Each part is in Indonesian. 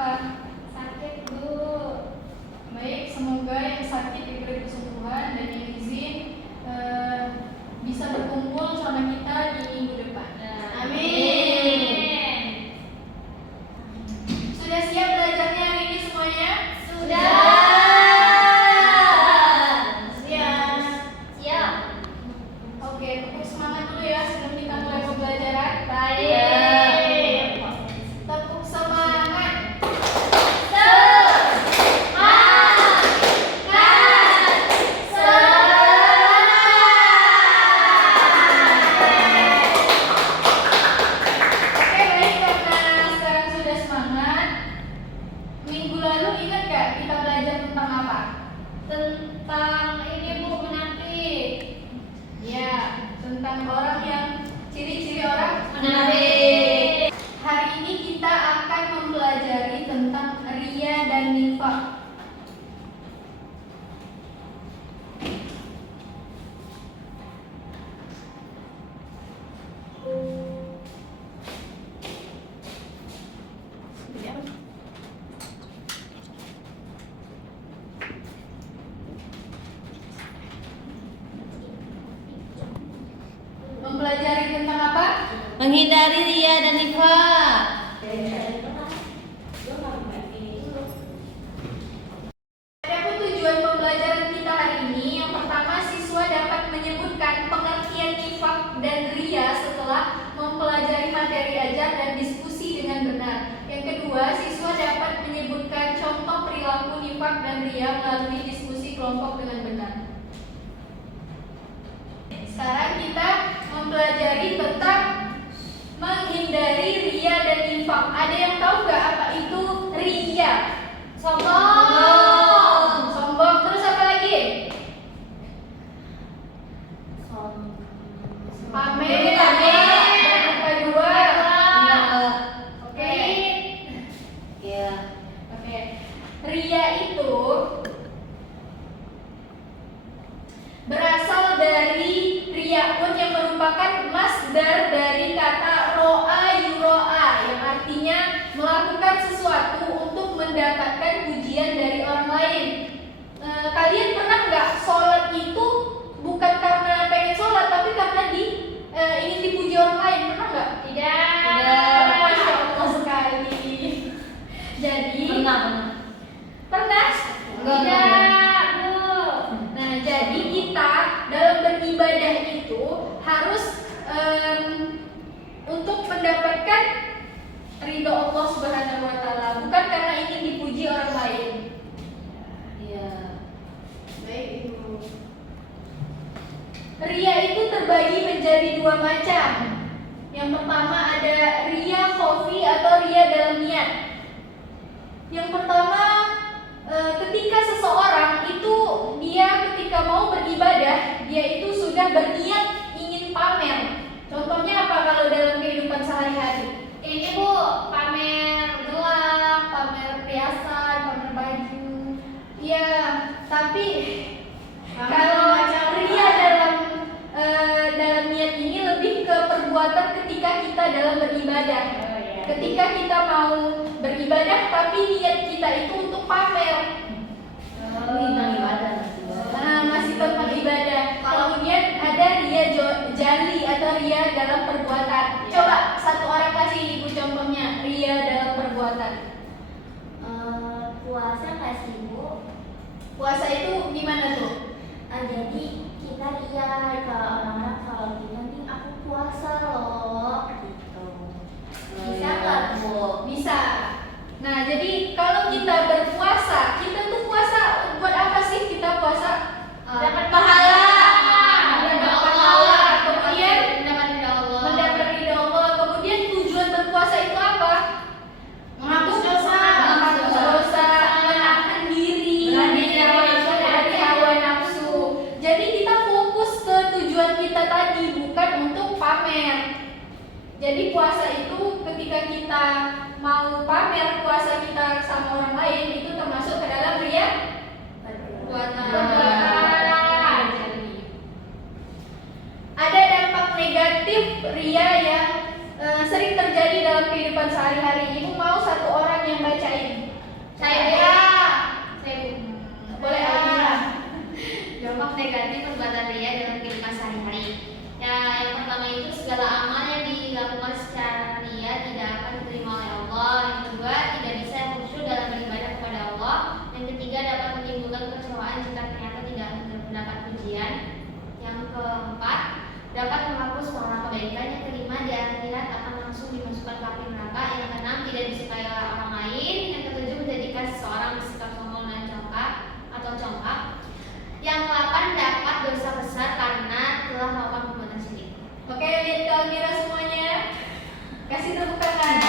apa? Sakit, Bu. Baik, semoga yang sakit diberi kesembuhan dan yang izin bisa berkumpul sama kita di minggu depan. Amin. Sudah siap belajarnya hari ini semuanya? Sudah. Siap. Siap. Oke, tepuk semangat dulu ya sebelum kita mulai pembelajaran. Baik. Tepuk semangat. Oke, baik, karena sekarang sudah semangat. Minggu lalu ingat gak kita belajar tentang apa? Tentang ini, Bu, menafik. Ya, tentang orang yang ciri-ciri orang Menafik. Hari ini kita akan mempelajari tentang ria dan nifaq. Mempelajari tentang apa? Menghindari ria dan nifaq. Adapun tujuan pembelajaran kita hari ini, yang pertama siswa dapat menyebutkan pengertian nifaq dan ria setelah mempelajari materi ajar dan diskusi dengan benar. Yang kedua, siswa dapat menyebutkan contoh perilaku nifaq dan ria melalui diskusi kelompok dengan benar. Sekarang kita mempelajari tentang menghindari ria dan nifaq. Ada yang tahu nggak apa itu ria? Sombong. Sombong. Terus apa lagi? Pamer. Bermuka dua. Oke. Iya. Oke. Ria itu berasal dari riyaun yang merupakan masdar dari kata ro'a yuro'a yang artinya melakukan sesuatu untuk mendapatkan pujian dari orang lain. Kalian pernah nggak sholat itu bukan karena pengen sholat tapi karena ingin dipuji orang lain? Pernah nggak? Tidak. Masya Allah sekali. Jadi pernah? Tidak, Bu. Nah, jadi kita dalam beribadah itu harus untuk mendapatkan ridho Allah Subhanahu wa taala, bukan karena ingin dipuji orang lain. Iya. Baik, Ibu. Ria itu terbagi menjadi dua macam. Yang pertama ada ria khofi atau ria dalam niat. Yang pertama ketika seseorang itu dia ketika mau beribadah dia itu sudah berniat ingin pamer. Contohnya apa kalau dalam kehidupan sehari-hari? Ini, Bu, pamer gelang, pamer perhiasan, pamer baju. Ya, tapi kalau ria dalam niat ini lebih ke perbuatan ketika kita dalam beribadah. Ketika kita mau beribadah tapi niat kita itu untuk pamer. Masih tentang ibadah. Kemudian ada ria jali atau ria dalam perbuatan. Coba satu orang kasih Ibu contohnya ria dalam perbuatan. Puasa nggak sih, Bu? Puasa itu gimana tuh? Jadi kita lihat ke orang-orang kalau kita nih aku puasa loh gitu. Bisa nggak, Bu? Bisa. Nah, jadi kalau kita berpuasa, kita tuh puasa buat apa sih kita puasa? Dapat pahala. Dapat Pahala. Kemudian mendapat ridho Allah. mendapat ridho Allah. Kemudian tujuan berpuasa itu apa? Menghapus dosa. Menghapus dosa, menahan diri dari hawa nafsu. Jadi kita fokus ke tujuan kita tadi, bukan untuk pamer. Jadi puasa itu ketika kita mau Saya Boleh Almira. dampak negatif perbuatan ria dalam kehidupan sehari-hari. Ya, yang pertama itu segala amal yang dilakukan secara ria tidak akan diterima oleh Allah. Yang kedua, tidak bisa khusyuk dalam beribadah kepada Allah. Yang ketiga, dapat menimbulkan kekecewaan jika ternyata tidak mendapat pujian. Yang keempat, dapat menghapus pahala kebaikan. Yang kelima, di akhirat akan langsung dimasukkan ke api neraka. Yang keenam, tidak disukai oleh orang lain. Yang ketujuh, menjadikan seseorang bersikap sombong dan congkak. Yang ke-8, dapat dosa besar karena telah melakukan perbuatan syirik. Oke, lihat ke Almira semuanya. Kasih tepuk tangan.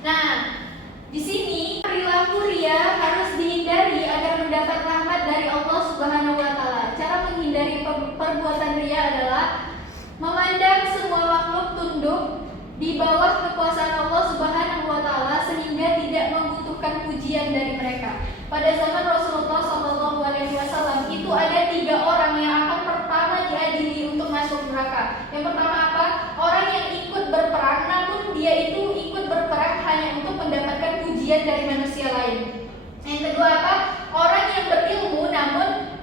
Nah, di sini perilaku ria harus dihindari agar mendapat rahmat dari Allah Subhanahu wa taala. Cara menghindari perbuatan ria adalah memandang semua makhluk tunduk di bawah kekuasaan Allah Subhanahu wa taala sehingga tidak membutuhkan pujian dari mereka. Pada zaman Rasulullah SAW itu ada 3 orang yang akan pertama diadili untuk masuk neraka. Yang pertama apa? Orang yang ikut berperang namun dia itu ikut berperang hanya untuk mendapatkan pujian dari manusia lain. Yang kedua apa? Orang yang berilmu namun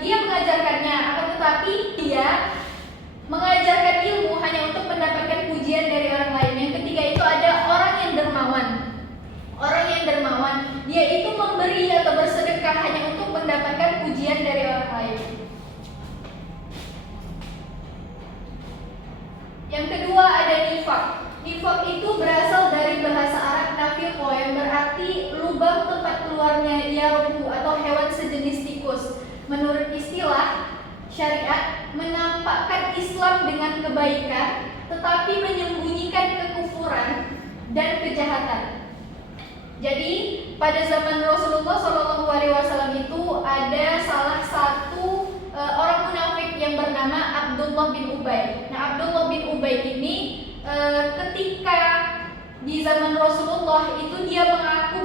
dia mengajarkannya, akan tetapi dia mengajarkan ilmu hanya untuk mendapatkan pujian dari orang lain. Yang ketiga itu ada orang yang dermawan. Orang yang dermawan, dia itu memberi atau bersedekah hanya untuk mendapatkan pujian dari orang lain. Yang kedua ada nifak. Nifak itu berasal dari bahasa Arab nafiqo yang berarti lubang tempat keluarnya yarbu atau hewan sejenis tikus. Menurut istilah syariat, menampakkan Islam dengan kebaikan tetapi menyembunyikan kekufuran dan kejahatan. Jadi pada zaman Rasulullah SAW itu ada salah satu orang munafik yang bernama Abdullah bin Ubay. Nah, Abdullah bin Ubay ini ketika di zaman Rasulullah itu dia mengaku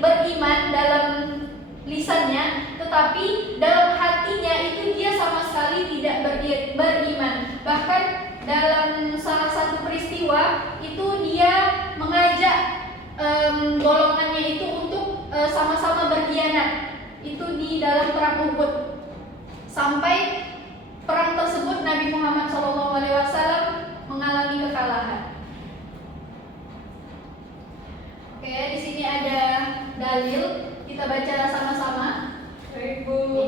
beriman dalam lisannya, tetapi dalam hatinya itu dia sama sekali tidak beriman. Bahkan dalam salah satu peristiwa itu dia mengajak golongannya itu untuk sama-sama berkhianat. Itu di dalam perang Uhud. Sampai perang tersebut Nabi Muhammad SAW mengalami kekalahan. Oke, di sini ada dalil. Kita baca sama-sama. Ibu.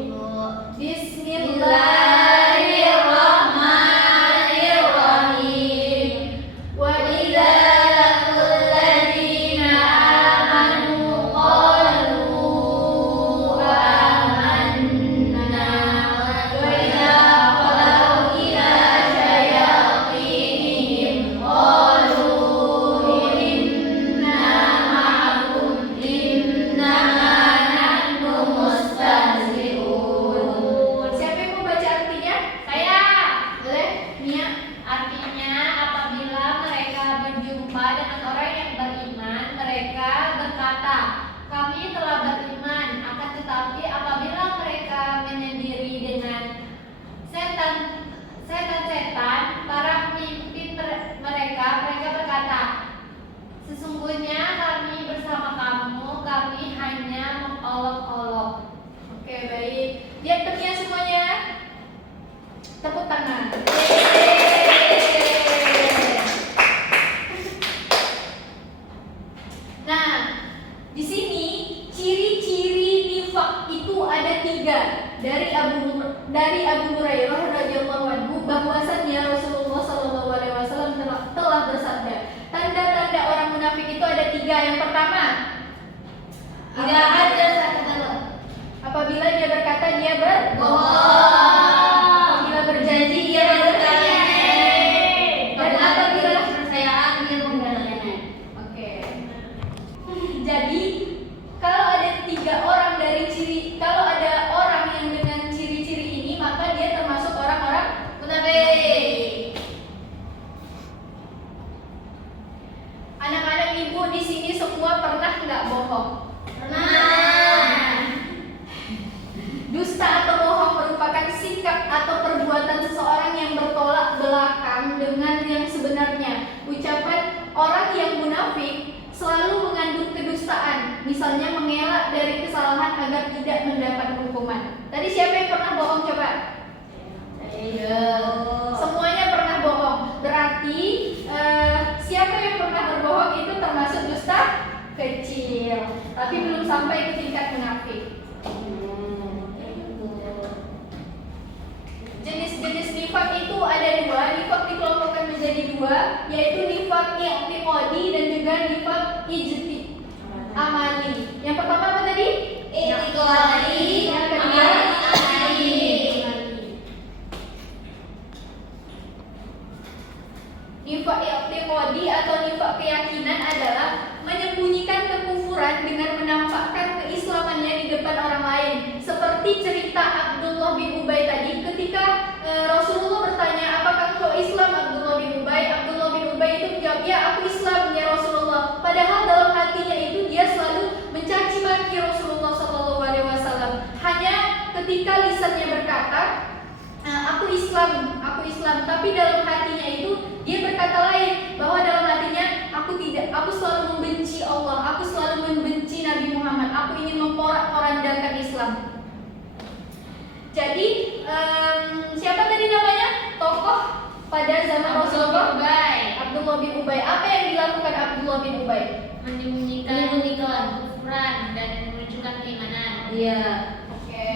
Bismillahirrahmanirrahim. Wa idza laqul ladzina amanu qalu amanna wa idza qalu ila syayatinihim qalu inna ma'akum innama nahnu mustahzi'un. Siapa yang mau baca artinya? Saya. Boleh? Nia? Artinya, apabila mereka berjumpa dengan orang yang beriman, mereka berkata, kami telah beriman. Akan tetapi apabila mereka menyendiri dengan setan-setan, para pemimpin mereka berkata, sesungguhnya kami bersama kamu, kami hanya mengolok-olok. Oke, baik. Lihat temannya semuanya. Tepuk tangan. Nah, di sini ciri-ciri nifak itu ada 3 dari Abu Hurairah radhiyallahu anhu bahwasannya Rasulullah SAW telah bersabda, tanda-tanda orang munafik itu ada 3. Yang pertama, Tidak ada satu dalam. apabila dia berkata dia Bohong. apabila berjanji dia berkhianat. Dan apabila kepercayaan dia mengkhianat. Oke. Jadi kalau ada 3 orang dari kalau ada orang yang dengan ciri-ciri ini, maka dia termasuk orang-orang munafik. Anak-anak ibu di sini semua Misalnya mengelak dari kesalahan agar tidak mendapat hukuman. Tadi siapa yang pernah bohong coba? Semuanya pernah bohong. Berarti siapa yang pernah berbohong itu termasuk dusta kecil, tapi belum sampai ke tingkat munafik. Jenis-jenis nifak itu ada dua. Nifak dikelompokkan menjadi dua, yaitu nifak i'tiqadi dan juga nifak amali. Yang pertama apa tadi? I'tiqadi, Yang kedua amali. Nifak i'tiqadi atau nifak keyakinan adalah menyembunyikan kekufuran dengan menampakkan keislamannya di depan orang lain. Seperti cerita Abdullah bin Ubay tadi, ketika Rasulullah bertanya, apakah engkau Islam Abdullah bin Ubay? Abdullah bin Ubay itu menjawab, ya aku Islam ya Rasulullah. Padahal dalam hatinya itu dia selalu mencaci maki Rasulullah SAW. Hanya ketika lisannya berkata, aku Islam, tapi dalam hatinya itu dia berkata lain, bahwa dalam hatinya aku selalu membenci Allah, aku selalu membenci Nabi Muhammad, aku ingin memporak-porandakan Islam. Jadi siapa tadi namanya? Tokoh pada zaman Rasulullah, Abdullah bin Ubay. Apa yang dilakukan Abdullah bin Ubay? Menyembunyikan kekufuran dan menunjukkan keimanan. Iya. Oke.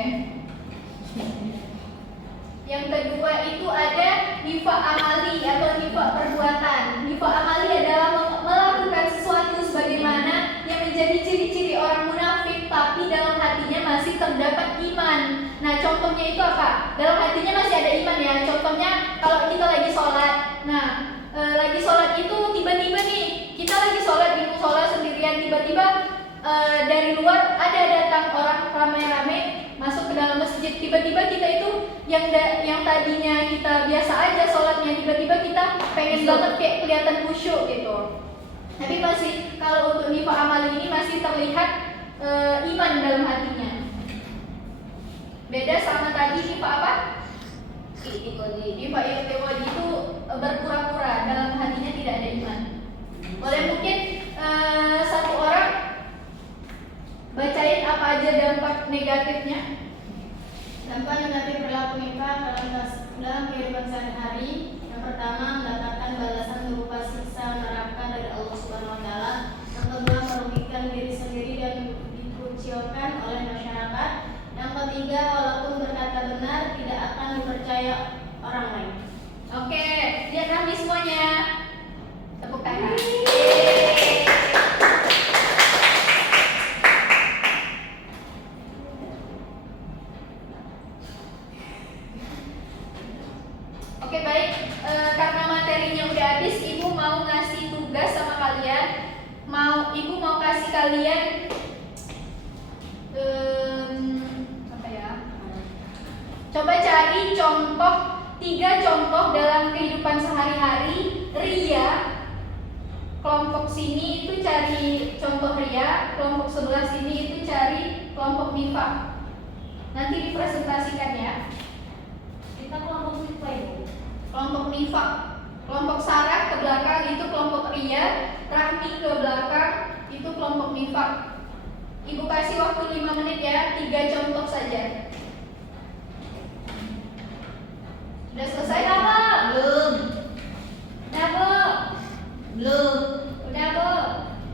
Yang kedua itu ada nifak amali atau nifak perbuatan. Nifak amali adalah melakukan sesuatu sebagaimana yang menjadi ciri-ciri orang munafik, tapi dalam hatinya masih terdapat iman. Nah, contohnya itu apa? Dalam hatinya masih ada iman ya. Contohnya kalau kita lagi sholat. Nah, lagi sholat itu tiba-tiba nih kita lagi sholat di musola sendirian, tiba-tiba dari luar ada datang orang ramai-ramai masuk ke dalam masjid. Tiba-tiba kita itu yang tadinya kita biasa aja sholatnya, tiba-tiba kita pengen banget kayak kelihatan khusyuk gitu. Tapi masih, kalau untuk nifak amali ini masih terlihat iman dalam hatinya. Beda sama tadi nifak apa? Nifak i'tiqadi itu berpura-pura, dalam hatinya tidak ada iman. Boleh mungkin satu orang bacain apa aja dampak negatifnya? Dampak negatif perilaku nifak dalam kehidupan sehari-hari. Yang pertama, mendapatkan balasan berupa siksa neraka dari Allah Subhanahu wa taala. Yang kedua, merugikan diri sendiri dan dikucilkan oleh masyarakat. Yang ketiga, walaupun berkata benar tidak akan dipercaya orang lain. Oke, lihat kami semuanya. Tepuk tangan. Oke, baik. Karena materinya udah habis, Ibu mau ngasih tugas sama kalian. Ibu mau kasih kalian apa ya? Coba cari contoh 3 contoh dalam kehidupan sehari-hari ria. Kelompok sini itu cari contoh ria, kelompok sebelah sini itu cari kelompok nifak. Nanti dipresentasikan ya. Kita kelompok nifak itu. Kelompok nifak, kelompok sarah ke belakang itu kelompok ria, rahmi ke belakang itu kelompok nifak. Ibu kasih waktu 5 menit ya, 3 contoh saja. Sudah selesai apa? Belum. Udah Bu? Belum. Udah Bu?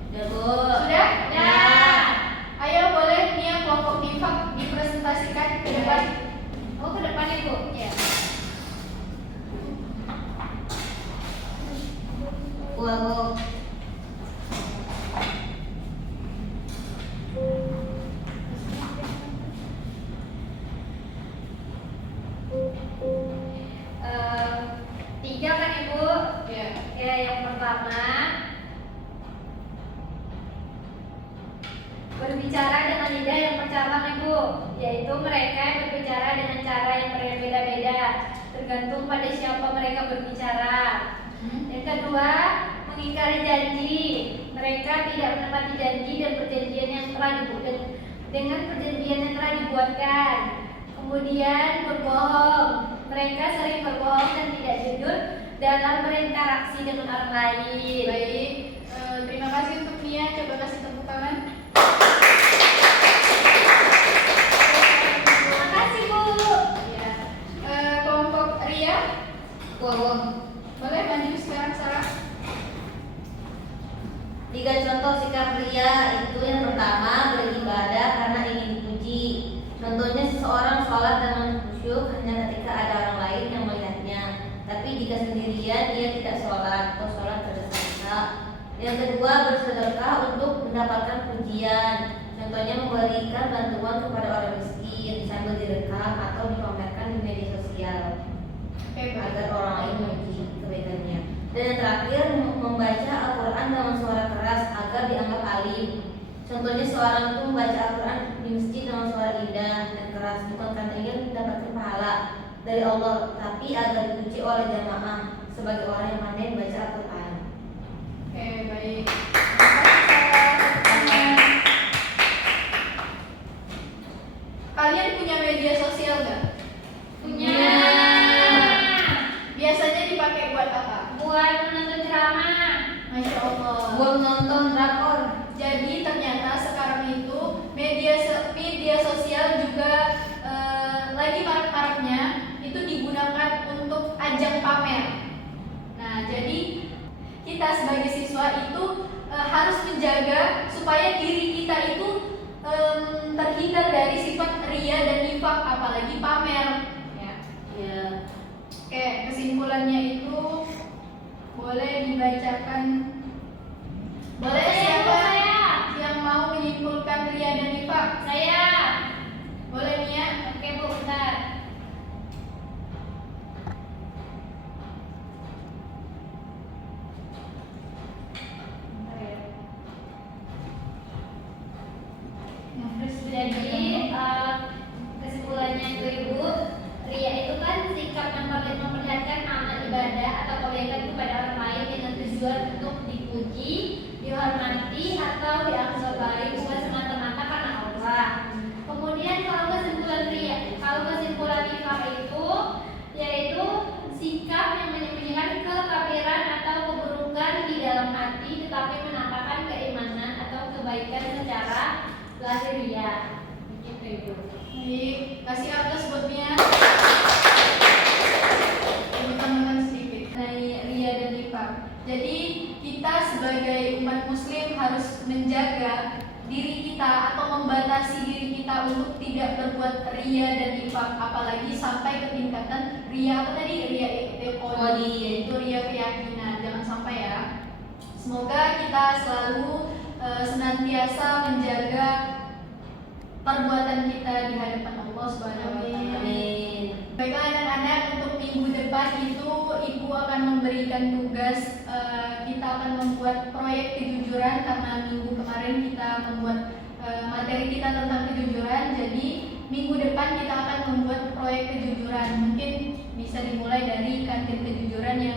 Udah, Bu. Sudah? Ya. Ayo boleh nih yang kelompok nifak dipresentasikan ke depan. Oh, ke depan Ibu. Ya. Bu. Tiga kan Ibu? Ya. Ya, yang pertama berbicara dengan lidah yang bercabang Ibu, yaitu mereka yang berbicara dengan cara yang berbeda-beda, tergantung pada siapa mereka berbicara. Yang kedua, mengingkari janji, mereka tidak menepati janji dan perjanjian yang telah dibuat dengan perjanjian yang telah dibuatkan. Kemudian berbohong, mereka sering berbohong dan tidak jujur dalam berinteraksi dengan orang lain. Baik, terima kasih untuk Nia. Coba kasih tepuk tangan. Boleh maju sekarang Sarah. 3 contoh sikap ria itu yang pertama beribadah karena ingin dipuji. Contohnya seseorang sholat dengan khusyuk hanya ketika ada orang lain yang melihatnya. Tapi jika sendirian dia tidak sholat atau sholat tergesa-gesa. Yang kedua bersedekah untuk mendapatkan pujian. Contohnya memberikan bantuan kepada orang miskin sambil direkam atau dipamerkan di media sosial agar orang lain memuji kebaikannya. Dan yang terakhir membaca Al-Quran dengan suara keras agar dianggap alim. Contohnya seorang itu membaca Al-Quran di masjid dengan suara indah dan keras bukan karena ingin mendapatkan pahala dari Allah, tapi agar dipuji oleh jamaah sebagai orang yang pandai membaca Al-Quran. Oke, baik. Terima kasih, Sarah. Kalian punya media sosial nggak? Punya. Biasanya dipakai buat apa? Buat menonton drama. Masya Allah. Buat nonton drakor. Jadi ternyata sekarang itu media sosial juga lagi marak-maraknya itu digunakan untuk ajang pamer. Nah, jadi kita sebagai siswa itu harus menjaga supaya diri kita itu terhindar dari sifat ria dan nifak, apalagi pamer. Ya. Ya. Oke, kesimpulannya itu boleh dibacakan. Boleh siapa yang mau menyimpulkan ria dan nifak? Saya. Boleh Nia? Oke Bu, bentar. Jadi kesimpulannya itu Ibu, ria itu kan sikap memperlihatkan amal ibadah atau kebaikan kepada orang lain dengan tujuan untuk dipuji, dihormati atau dianggap baik bukan semata-mata karena Allah. Kemudian kalau kesimpulan nifaq itu yaitu sikap yang menyembunyikan kekafiran atau keburukan di dalam hati tetapi menampakkan keimanan atau kebaikan secara lahiriah. Begitu Ibu. Baik, kasih atas buat Nia. Teman-teman sedikit mengenai ria dan nifak. Jadi kita sebagai umat muslim harus menjaga diri kita atau membatasi diri kita untuk tidak berbuat ria dan nifak, apalagi sampai ke tingkatan ria apa tadi? Ria iqtiqadi, yaitu ria keyakinan. Jangan sampai ya. Semoga kita selalu senantiasa menjaga perbuatan kita di hadapan Allah Subhanahu wa taala. Amin. Baiklah anak-anak, untuk minggu depan itu Ibu akan memberikan tugas, kita akan membuat proyek kejujuran karena minggu kemarin kita membuat materi kita tentang kejujuran. Jadi minggu depan kita akan membuat proyek kejujuran. Mungkin bisa dimulai dari kantin kejujuran yang